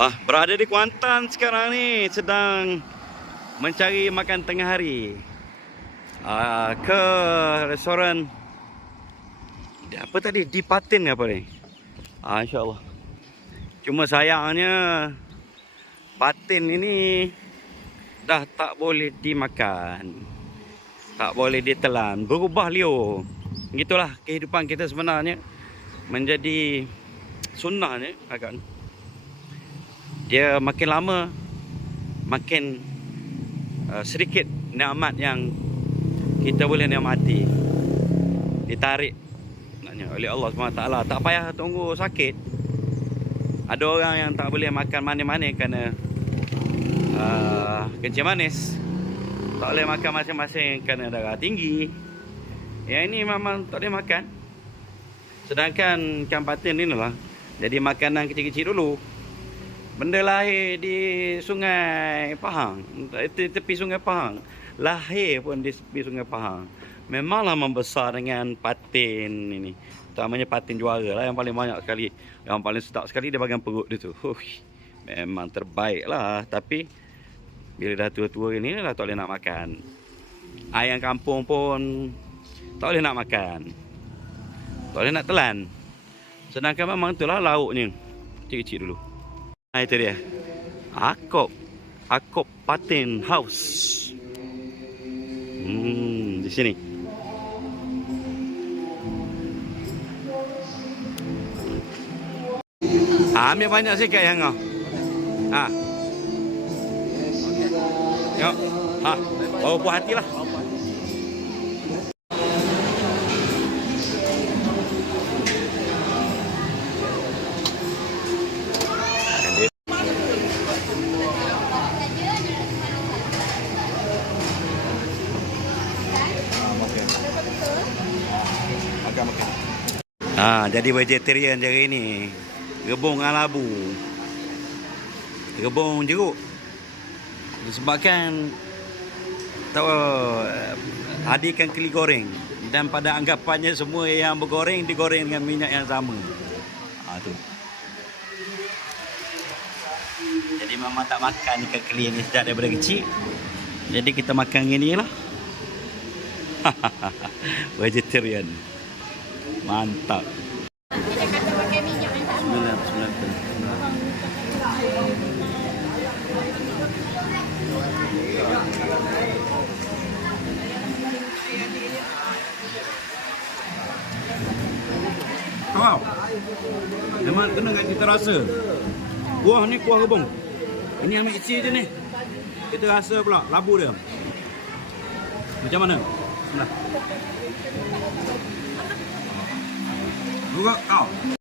Ah, berada di Kuantan sekarang ni sedang mencari makan tengah hari. Ah, ke restoran apa tadi? Di Patin apa ni? Ah, insya-Allah. Cuma sayangnya Patin ini dah tak boleh dimakan. Tak boleh ditelan. Berubah liur. Gitulah kehidupan kita sebenarnya menjadi sunnahnya agak dia makin lama makin uh, sedikit nikmat yang kita boleh nikmati. Ditarik naknya oleh Allah SWT tak payah tunggu sakit. Ada orang yang tak boleh makan manis-manis kerana uh, kencing manis. Tak boleh makan masing-masing kerana darah tinggi. Yang ini memang tak boleh makan. Sedangkan ikan patin ni lah. Jadi makanan kecil-kecil dulu Benda lahir di sungai Pahang Di tepi sungai Pahang Lahir pun di tepi sungai Pahang. Memanglah membesar dengan patin ini. Utamanya patin juara lah Yang paling banyak sekali. Yang paling sedap sekali dia bagian perut dia tu. Hui, Memang terbaik lah. Tapi Bila dah tua-tua ini lah tak boleh nak makan. Ayam kampung pun Tak boleh nak makan. Tak boleh nak telan. Sedangkan memang itulah lauknya. Kecil-kecil dulu Ha itu dia. Akop. Akop Patin House. Hmm, di sini. Ha, ambil banyak sikit yang kau. Ha. Yuk. Ha. Bawa puas hatilah. Agak Ha, jadi vegetarian hari ni. Rebung dengan labu. Rebung jeruk. Disebabkan tahu Adi kan keli goreng dan pada anggapannya semua yang bergoreng digoreng dengan minyak yang sama. Ha tu. Jadi mama tak makan ikan keli ni sejak daripada kecil. Jadi kita makan ini lah. Vegetarian. Mantap. Bismillah, bismillah. Wow. Memang kena kat kita rasa. Kuah ni kuah rebung. Ini ambil kecil je ni. Kita rasa pula labu dia. Macam mana? Bismillah. Juga kau.